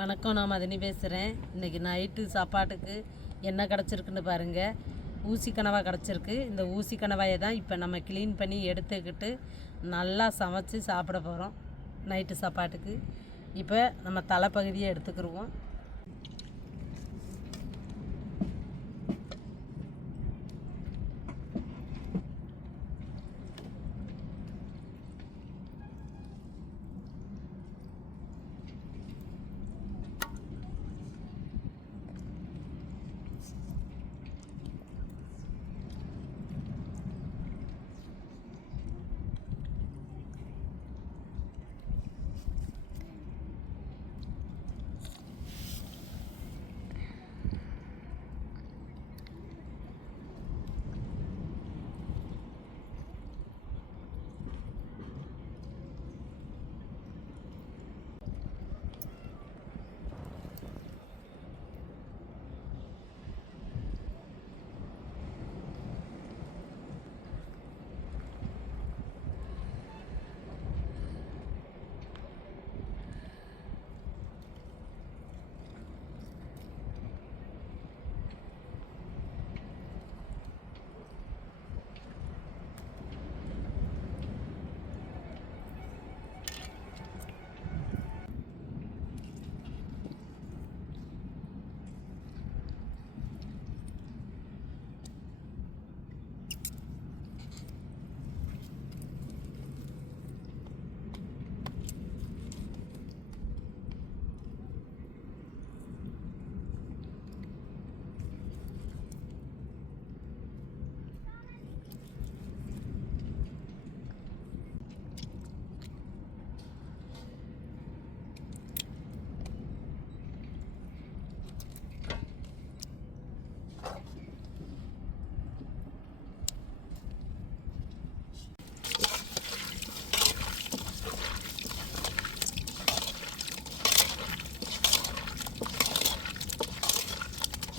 வணக்கம், நான் மதினி பேசுகிறேன். இன்றைக்கி நைட்டு சாப்பாட்டுக்கு என்ன கிடச்சிருக்குன்னு பாருங்கள். ஊசி கனவா கிடச்சிருக்கு. இந்த ஊசி கனவாயை தான் இப்போ நம்ம க்ளீன் பண்ணி எடுத்துக்கிட்டு நல்லா சமைச்சு சாப்பிட போகிறோம் நைட்டு சாப்பாட்டுக்கு. இப்போ நம்ம தலைப்பகுதியை எடுத்துக்கிடுவோம்.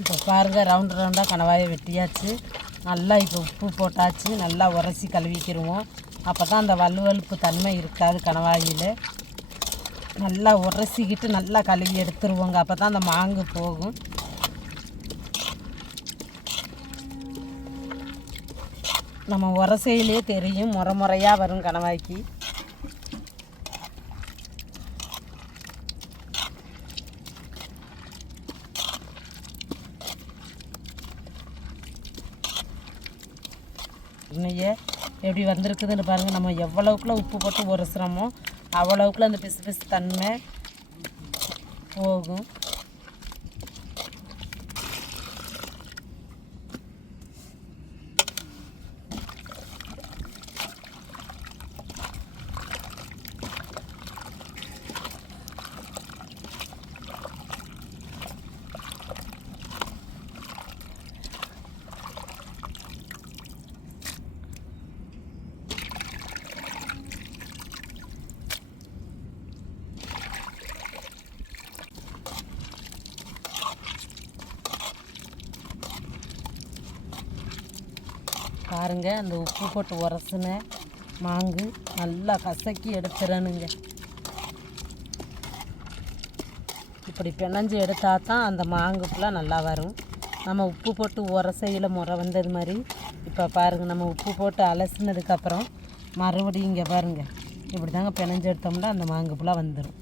இப்போ பாருங்கள், ரவுண்டாக கனவாயை வெட்டியாச்சு. நல்லா இப்போ உப்பு போட்டாச்சு. நல்லா உரசி கழுவிக்கிடுவோம். அப்போ தான் அந்த வலுவழுப்பு தன்மை இருக்காது கனவாயில். நல்லா உரசிக்கிட்டு நல்லா கழுவி எடுத்துருவோங்க. அப்போ தான் அந்த மாங்கு போகும். நம்ம உரசையிலே தெரியும், முறையாக வரும் கனவாய்க்கு. இன்னையே எப்படி வந்திருக்குதுன்னு பாருங்கள். நம்ம எவ்வளவுக்குள்ள உப்பு போட்டு உரசுகிறோமோ அவ்வளவுக்குள்ள அந்த பிசு பிசு தன்மை போகும். பாருங்கள், அந்த உப்பு போட்டு உரசுன மாங்கு நல்லா கசக்கி எடுத்துறணுங்க. இப்படி பிணைஞ்சு எடுத்தால் தான் அந்த மாங்கு ஃபுல்லாக நல்லா வரும். நம்ம உப்பு போட்டு உரசையில் முறை வந்தது மாதிரி இப்போ பாருங்கள், நம்ம உப்பு போட்டு அலசினதுக்கப்புறம் மறுபடியும் இங்கே பாருங்கள், இப்படி தாங்க பிணைஞ்சு எடுத்தோம்னா அந்த மாங்கு ஃபுல்லாக வந்துடும்.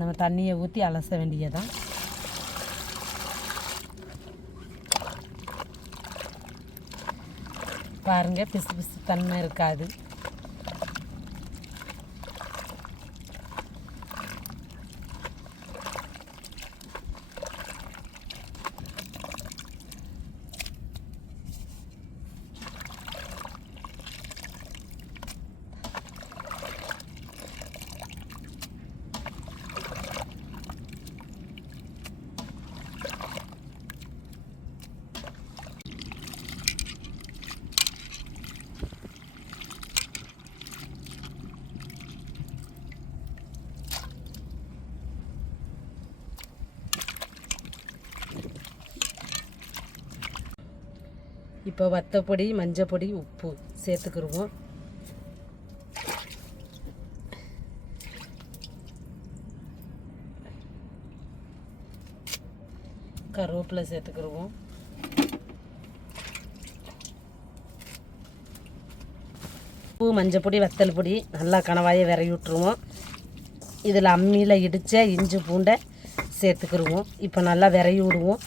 நம்ம தண்ணியை ஊற்றி அலச வேண்டியதான். பாருங்கள், பிசு பிசு தன்மை இருக்காது. இப்போ வத்தப்பொடி, மஞ்சப்பொடி, உப்பு சேர்த்துக்கிடுவோம். கருவேப்பிலை சேர்த்துக்கிடுவோம். உப்பு, மஞ்சள் பொடி, வத்தல் பொடி நல்லா கணவாயை விரவி விட்டுருவோம். இதில் அம்மியில் இடித்த இஞ்சி பூண்டை சேர்த்துக்கிடுவோம். இப்போ நல்லா விரவி விடுவோம்.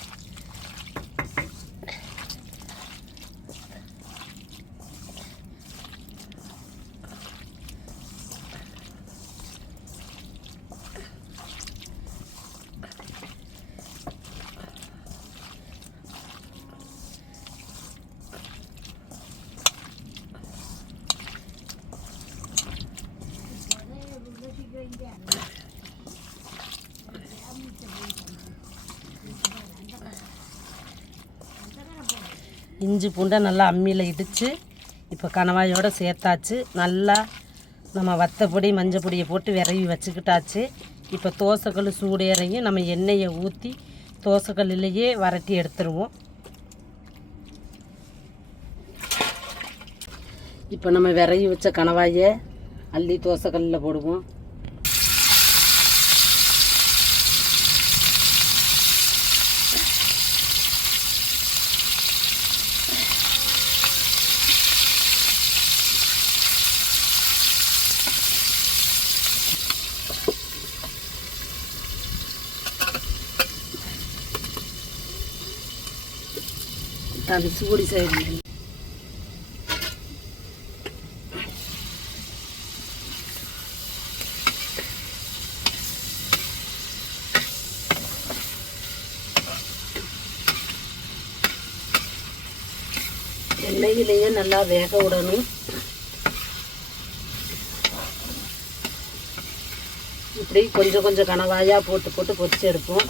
இஞ்சி பூண்டை நல்லா அம்மியில் இடித்து இப்போ கணவாயோடு சேர்த்தாச்சு. நல்லா நம்ம வத்தப்பொடி, மஞ்சள் பொடியை போட்டு விரவி வச்சுக்கிட்டாச்சு. இப்போ தோசைக்கல் சூடேறையும் நம்ம எண்ணெயை ஊற்றி தோசைக்கல்லையே வரட்டி எடுத்துருவோம். இப்போ நம்ம விரவி வச்ச கணவாயை அள்ளி தோசைக்கல்லில் போடுவோம். அது சூடி சைடு எண்ணெயிலேயே நல்லா வேக விடணும். இப்படி கொஞ்சம் கொஞ்சம் கணவாயாக போட்டு போட்டு பொரிச்சு எடுப்போம்.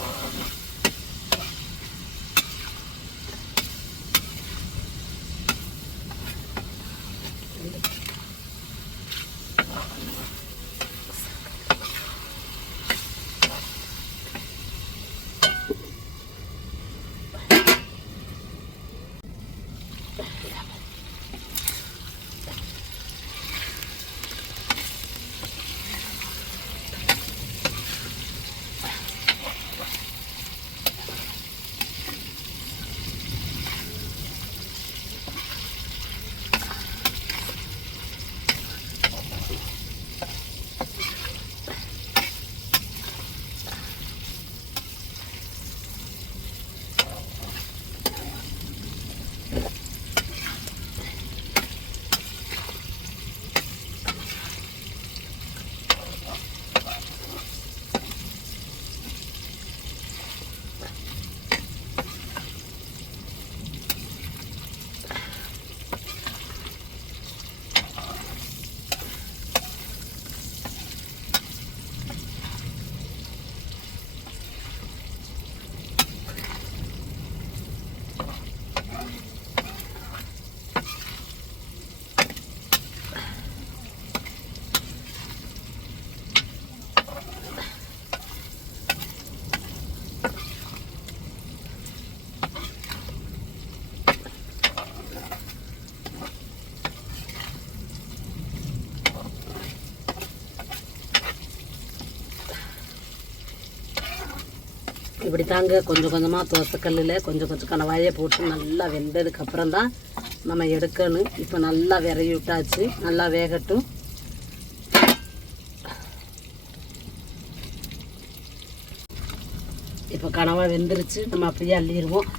இப்படி தாங்க கொஞ்சம் கொஞ்சமாக தோசைக்கல்லில் கொஞ்சம் கொஞ்சம் கணவாயை போட்டு நல்லா வெந்ததுக்கப்புறம் தான் நம்ம எடுக்கணும். இப்போ நல்லா விரவி விட்டாச்சு. நல்லா வேகட்டும். இப்போ கனவா வெந்துருச்சு. நம்ம அப்படியே அள்ளிடுவோம்.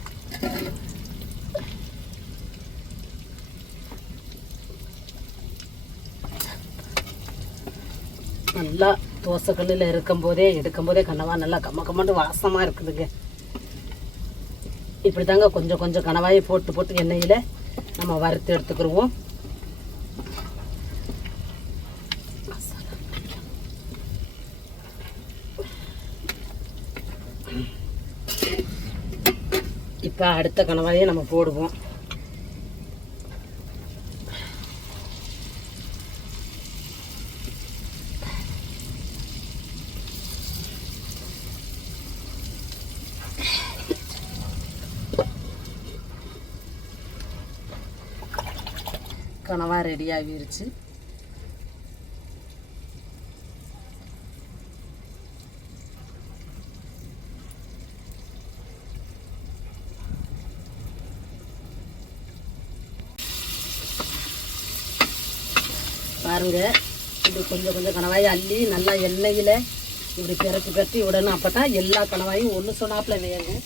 நல்லா தோசைக்கல்லில் எடுக்கும்போதே கனவா நல்லா கம்மண்டு வாசமாக இருக்குதுங்க. இப்படி தாங்க கொஞ்சம் கொஞ்சம் கனவாயை போட்டு போட்டு எண்ணெயில் நம்ம வறுத்து எடுத்துக்கிடுவோம். இப்போ அடுத்த கனவாயை நம்ம போடுவோம். கனவா ரெடி ஆகிருச்சு. பாருங்கள், இப்படி கொஞ்சம் கொஞ்சம் கணவாயை அள்ளி நல்லா எண்ணெயில் இப்படி பிரட்டி விடணும். அப்போ தான் எல்லா கணவாயும் ஒன்று சொன்னாப்பில் வேகும்.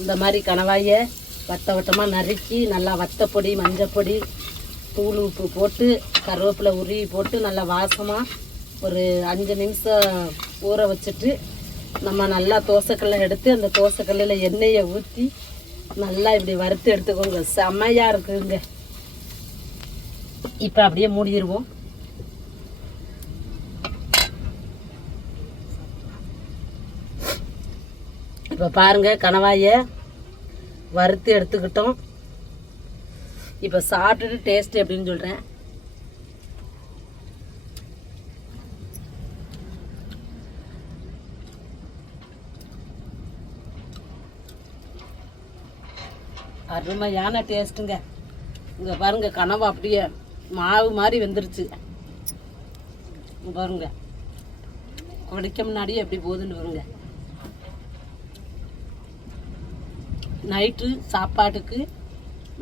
இந்த மாதிரி கணவாயை வட்டமாக நறுக்கி நல்லா வத்தப்பொடி, மஞ்சப்பொடி, தூள் உப்பு போட்டு கருவேப்பிலை உருவி போட்டு நல்லா வாசமாக ஒரு 5 நிமிஷம் ஊற வச்சுட்டு நம்ம நல்லா தோசைக்கல்லை எடுத்து அந்த தோசைக்கல்லில் எண்ணெயை ஊற்றி நல்லா இப்படி வறுத்து எடுத்துக்கோங்க. செம்மையாக இருக்குங்க. இப்போ அப்படியே மூடிடுவோம். இப்போ பாருங்கள், கணவாயை வறுத்து எடுத்துக்கிட்டோம். இப்போ சாப்பிட்டுட்டு டேஸ்ட் எப்படின்னு சொல்கிறேன். அருமையான டேஸ்ட்டுங்க. இங்கே பாருங்கள், கனவா அப்படியே மாவு மாதிரி வெந்துருச்சு. பாருங்க, குடிக்க முன்னாடியே எப்படி போகுதுன்னு பாருங்க. நைட்டு சாப்பாட்டுக்கு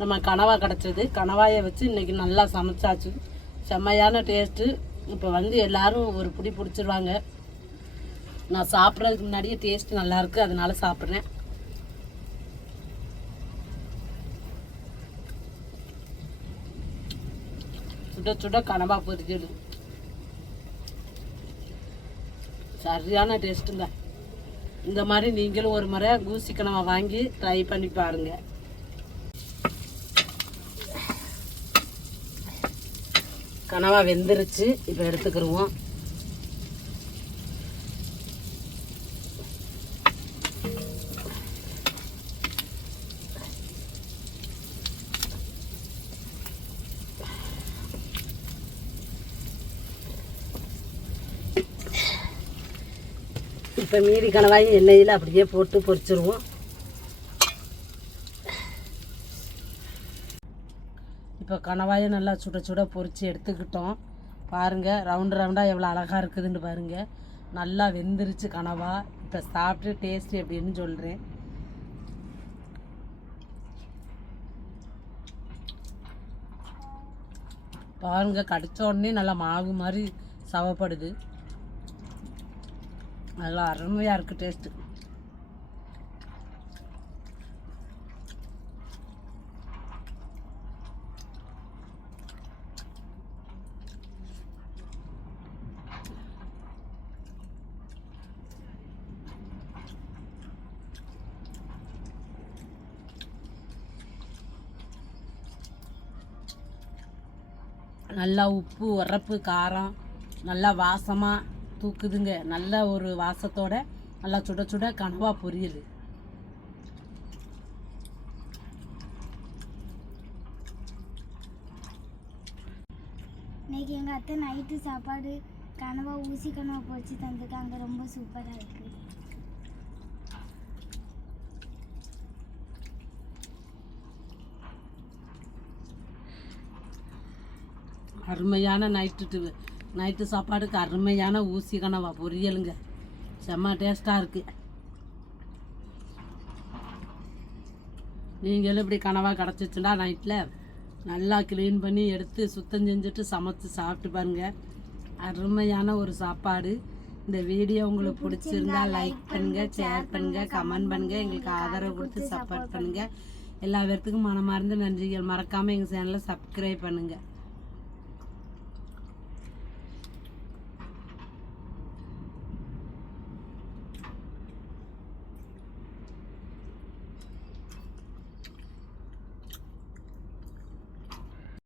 நம்ம கனவா கிடச்சது, கனவாயை வச்சு இன்றைக்கி நல்லா சமைச்சாச்சு. செம்மையான டேஸ்ட்டு. இப்போ வந்து எல்லோரும் ஒரு பிடி பிடிச்சிருவாங்க. நான் சாப்பிட்றதுக்கு முன்னாடியே டேஸ்ட்டு நல்லாயிருக்கு, அதனால சாப்பிட்றேன். சுட சுட கனவா பொரிச்சது சரியான டேஸ்ட்டுங்க. இந்த மாதிரி நீங்களும் ஒரு முறை ஊசி கனவா வாங்கி ட்ரை பண்ணி பாருங்கள். கனவா வெந்துருச்சு. இப்போ எடுத்துக்கிடுவோம். இப்போ மீதி கனவாயும் எண்ணெயில் அப்படியே போட்டு பொரிச்சிருவோம். இப்போ கனவாயும் நல்லா சுட சுட பொரித்து எடுத்துக்கிட்டோம். பாருங்கள், ரவுண்டாக எவ்வளோ அழகாக இருக்குதுன்னு பாருங்கள். நல்லா வெந்துருச்சு கனவா. இப்போ சாப்பிட்டு டேஸ்ட் எப்படின்னு சொல்கிறேன். பாருங்கள், கடிச்ச உடனே நல்லா மாவு மாதிரி சவப்படுது. நல்லா அருமையாக இருக்குது டேஸ்ட்டு. நல்லா உப்பு, உரப்பு, காரம் நல்லா வாசமாக தூக்குதுங்க. நல்ல ஒரு வாசத்தோட நல்லா சுட சுட கனவா பொரியல். இன்னைக்கு எங்கள் அத்தை நைட்டு சாப்பாடு கனவா ஊசி கனவா பொரிச்சு தந்துருக்காங்க. ரொம்ப சூப்பராக இருக்குது. அருமையான நைட்டு சாப்பாடுக்கு அருமையான ஊசி கனவா பொரியலுங்க. செம்ம டேஸ்ட்டாக இருக்குது. நீங்களும் இப்படி கனவா கிடச்சிச்சுன்னா நைட்டில் நல்லா க்ளீன் பண்ணி எடுத்து சுத்தம் செஞ்சுட்டு சமைச்சு சாப்பிட்டு பாருங்கள். அருமையான ஒரு சாப்பாடு. இந்த வீடியோ உங்களுக்கு பிடிச்சிருந்தா லைக் பண்ணுங்கள், ஷேர் பண்ணுங்கள், கமெண்ட் பண்ணுங்கள். எங்களுக்கு ஆதரவு கொடுத்து சப்போர்ட் பண்ணுங்கள். எல்லா பேர்த்துக்கும் மனமார்ந்த நன்றிகள். மறக்காமல் எங்கள் சேனலை சப்ஸ்கிரைப் பண்ணுங்கள்.